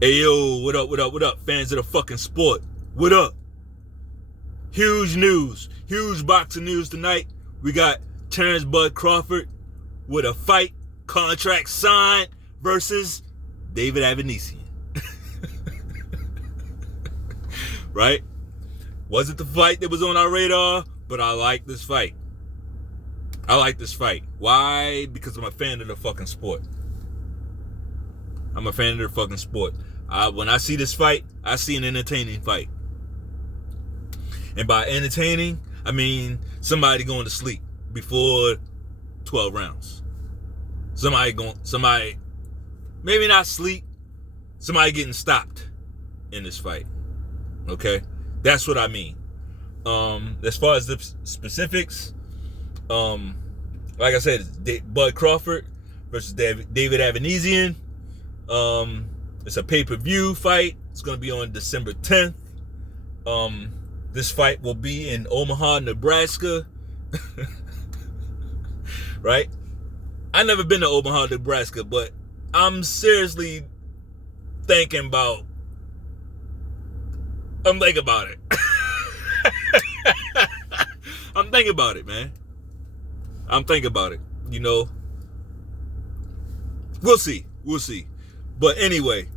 Hey yo, what up, what up, what up, fans of the fucking sport? What up? Huge news, huge boxing news tonight. We got Terence Crawford with a fight contract signed versus David Avanesyan. Right? Wasn't the fight that was on our radar, but I like this fight. Why? Because I'm a fan of the fucking sport. I'm a fan of the fucking sport. When I see this fight, I see an entertaining fight. And by entertaining, I mean somebody going to sleep before 12 rounds. Somebody, maybe not sleep, somebody getting stopped in this fight. Okay? That's what I mean. As far as the specifics, like I said, Bud Crawford versus David Avanesyan. It's a pay-per-view fight. It's going to be on December 10th. This fight will be in Omaha, Nebraska. Right? I've never been to Omaha, Nebraska, but I'm seriously thinking about it. I'm thinking about it, man. I'm thinking about it. You know, we'll see. But anyway,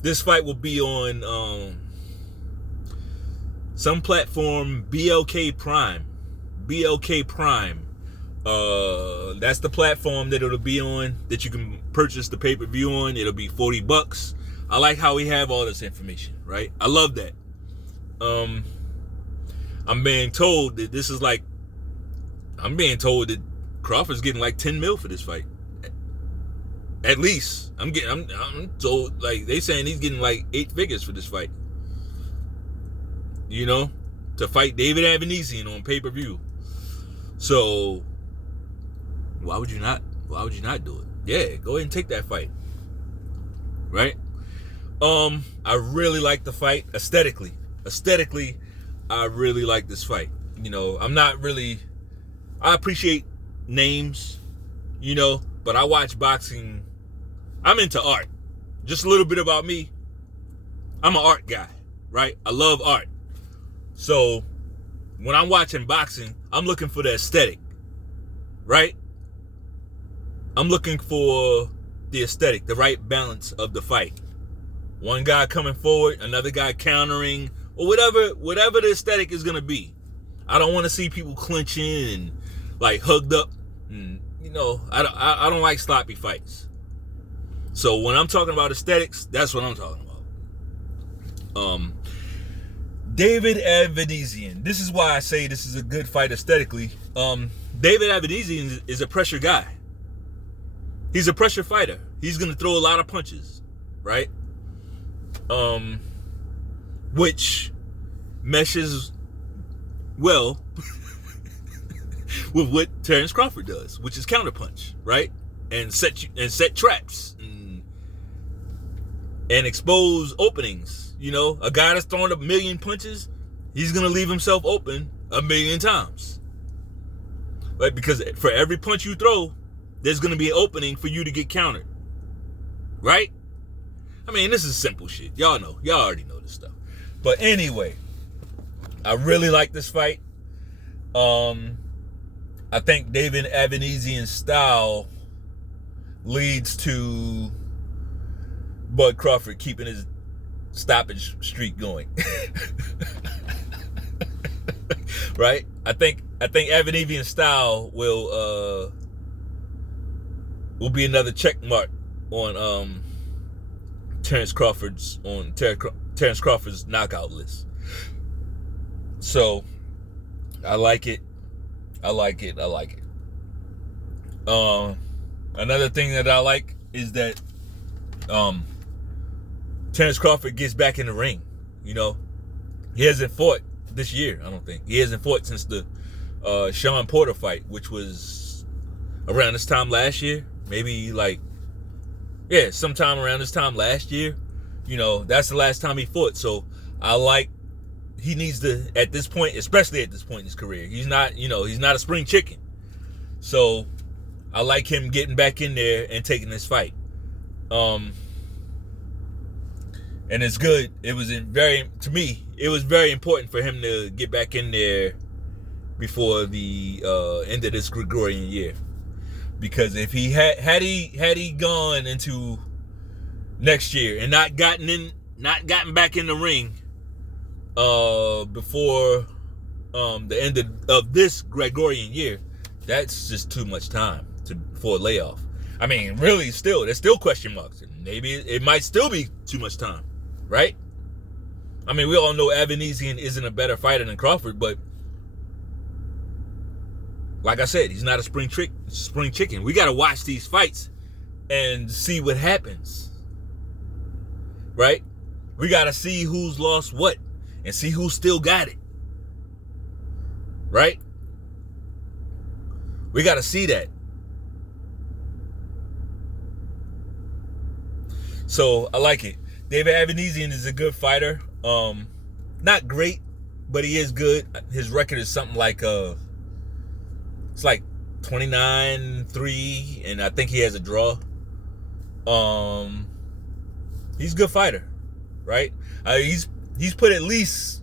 this fight will be on some platform, BLK Prime. That's the platform that it'll be on, that you can purchase the pay-per-view on. It'll be $40. I like how we have all this information, right? I love that. I'm being told that Crawford's getting like 10 mil for this fight. At least. I'm told, like, they saying he's getting like 8 figures for this fight. You know? To fight David Avanesyan on pay-per-view. So why would you not do it? Yeah, go ahead and take that fight. Right? I really like the fight aesthetically. I really like this fight. You know, I appreciate names, you know, but I watch boxing. I'm into art. Just a little bit about me. I'm an art guy, right? I love art. So when I'm watching boxing, I'm looking for the aesthetic, right? I'm looking for the aesthetic, the right balance of the fight. One guy coming forward, another guy countering, or whatever the aesthetic is going to be. I don't want to see people clinching and like hugged up. And, you know, I don't like sloppy fights. So when I'm talking about aesthetics, that's what I'm talking about. David Avanesyan. This is why I say this is a good fight aesthetically. David Avanesyan is a pressure guy. He's a pressure fighter. He's going to throw a lot of punches, right? Which meshes well with what Terence Crawford does, which is counterpunch, right? And set traps and expose openings. You know, a guy that's throwing a million punches, he's gonna leave himself open a million times, right? Because for every punch you throw, there's gonna be an opening for you to get countered, right? I mean, this is simple shit. Y'all already know this stuff. But anyway, I really like this fight. I think David Avanesyan's style leads to Bud Crawford keeping his stoppage streak going. Right? I think Avanesyan's style will be another check mark on Terence Crawford's knockout list. So I like it. Another thing that I like is that Terence Crawford gets back in the ring. You know, he hasn't fought this year. I don't think he hasn't fought since the Sean Porter fight, which was around this time last year. Maybe sometime around this time last year. You know, that's the last time he fought. So he needs to, at this point, especially at this point in his career, he's not a spring chicken. So I like him getting back in there and taking this fight. And it's good. It was to me, it was very important for him to get back in there before the end of this Gregorian year. Because if he had he gone into next year and not gotten back in the ring before the end of this Gregorian year, that's just too much time for a layoff. I mean, really, there's still question marks. Maybe it might still be too much time, right? I mean, we all know Avanesyan isn't a better fighter than Crawford, but like I said, he's not a spring chicken. We got to watch these fights and see what happens, right? We got to see who's lost what and see who still got it, right? We got to see that. So I like it. David Avanesyan is a good fighter. Not great, but he is good. His record is something like it's like 29-3, and I think he has a draw. He's a good fighter, right? He's put at least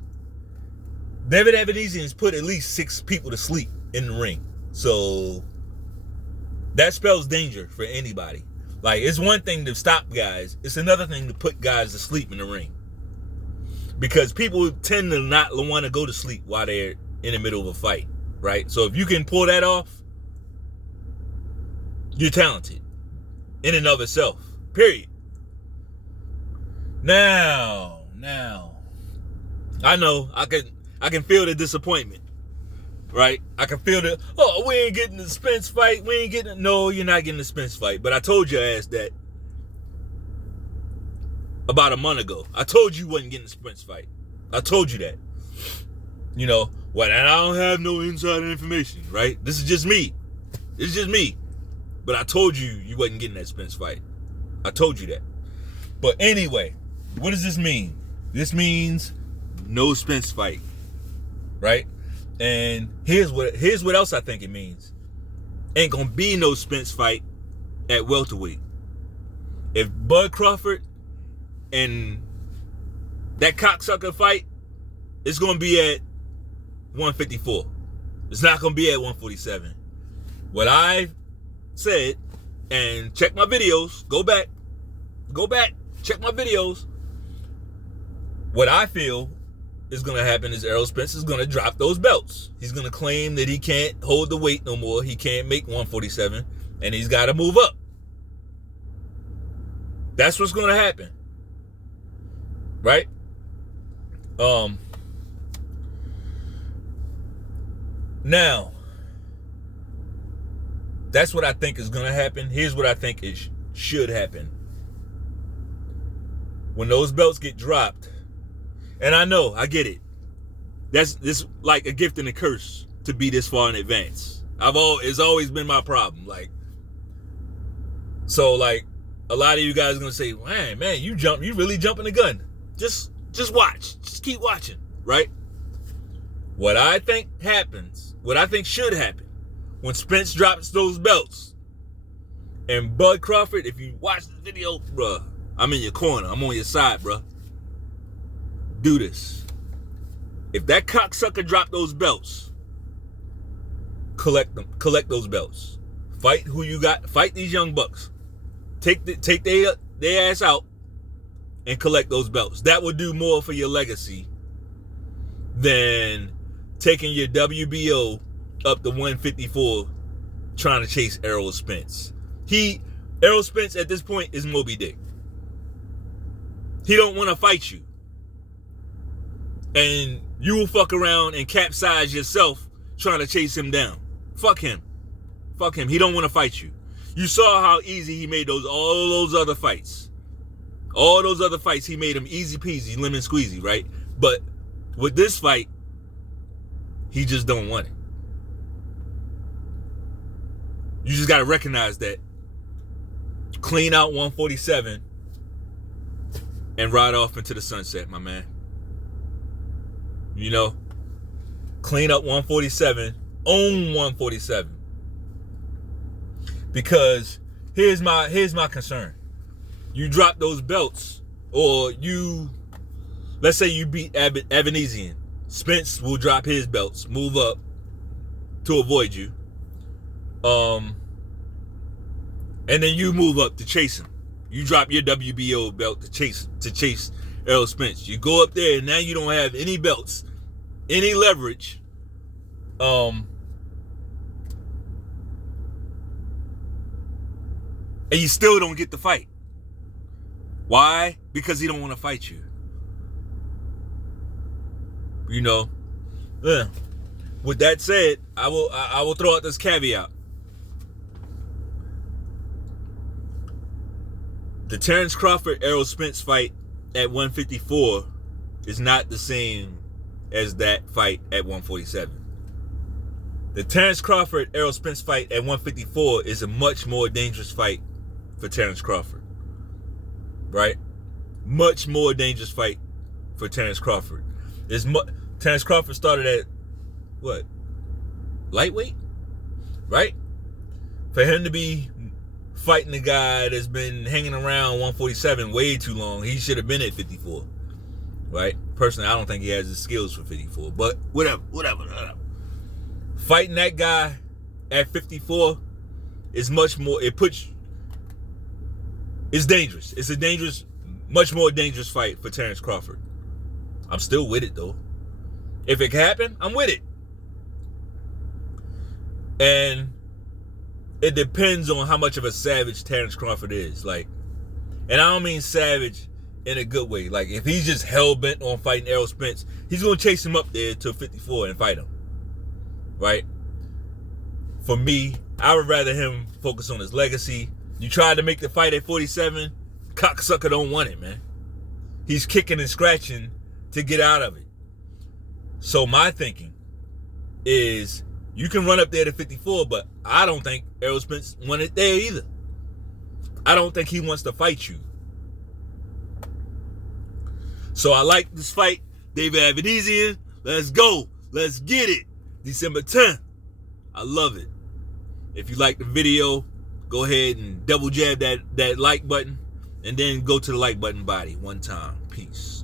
David Avanesyan's put at least 6 people to sleep in the ring. So that spells danger for anybody. Like, it's one thing to stop guys. It's another thing to put guys to sleep in the ring. Because people tend to not want to go to sleep while they're in the middle of a fight, right? So if you can pull that off, you're talented in and of itself, period. Now, I know I can feel the disappointment, right? I can feel we ain't getting the Spence fight. No, you're not getting the Spence fight. But I told your ass that about a month ago. I told you wasn't getting the Spence fight. I told you that. You know, and I don't have no insider information, right? This is just me. But I told you wasn't getting that Spence fight. I told you that. But anyway, what does this mean? This means no Spence fight, right? And here's what else I think it means. Ain't gonna be no Spence fight at welterweight. If Bud Crawford and that cocksucker fight, it's gonna be at 154. It's not gonna be at 147. What I said, and check my videos, go back, check my videos. What I feel is going to happen is Errol Spence is going to drop those belts. He's going to claim that he can't hold the weight no more. He can't make 147, and he's got to move up. That's what's going to happen, right? Now, that's what I think is going to happen. Here's what I think should happen. When those belts get dropped, and I know, I get it. This like a gift and a curse to be this far in advance. It's always been my problem. So a lot of you guys are gonna say, man, you really jumping the gun. Just watch. Just keep watching, right? What I think should happen when Spence drops those belts, and Bud Crawford, if you watch the video, bruh, I'm in your corner. I'm on your side, bruh. Do this. If that cocksucker drop those belts, collect those belts. Fight who you got. Fight these young bucks. Take their ass out and collect those belts. That would do more for your legacy than taking your WBO up to 154 trying to chase Errol Spence. Errol Spence at this point is Moby Dick. He don't want to fight you. And you will fuck around and capsize yourself trying to chase him down. Fuck him. He don't want to fight you. You saw how easy he made all those other fights. All those other fights, he made them easy peasy, lemon squeezy, right? But with this fight, he just don't want it. You just got to recognize that. Clean out 147 and ride off into the sunset, my man. You know, clean up 147, own 147. Because here's my concern. You drop those belts or let's say you beat Avanesyan. Spence will drop his belts, move up to avoid you. And then you move up to chase him. You drop your WBO belt to chase Errol Spence. You go up there and now you don't have any belts, any leverage. And you still don't get the fight. Why? Because he don't want to fight you. You know. Yeah. With that said, I will throw out this caveat. The Terence Crawford Errol Spence fight at 154 is not the same as that fight at 147. The Terence Crawford Errol Spence fight at 154 is a much more dangerous fight for Terence Crawford. Right? Much more dangerous fight for Terence Crawford. Terence Crawford started at what? Lightweight? Right? For him to be fighting a guy that's been hanging around 147 way too long, he should have been at 54. Right? Personally, I don't think he has the skills for 54. But whatever. Fighting that guy at 54 is much more, it's dangerous. It's a dangerous, much more dangerous fight for Terence Crawford. I'm still with it though. If it can happen, I'm with it. And it depends on how much of a savage Terence Crawford is. Like, and I don't mean savage in a good way. Like, if he's just hell-bent on fighting Errol Spence, he's going to chase him up there to 54 and fight him. Right? For me, I would rather him focus on his legacy. You tried to make the fight at 47, cocksucker don't want it, man. He's kicking and scratching to get out of it. So my thinking is, you can run up there to 54, but I don't think Errol Spence wanted there either. I don't think he wants to fight you. So I like this fight. David Avanesyan, let's go. Let's get it. December 10th. I love it. If you like the video, go ahead and double jab that like button, and then go to the like button body one time. Peace.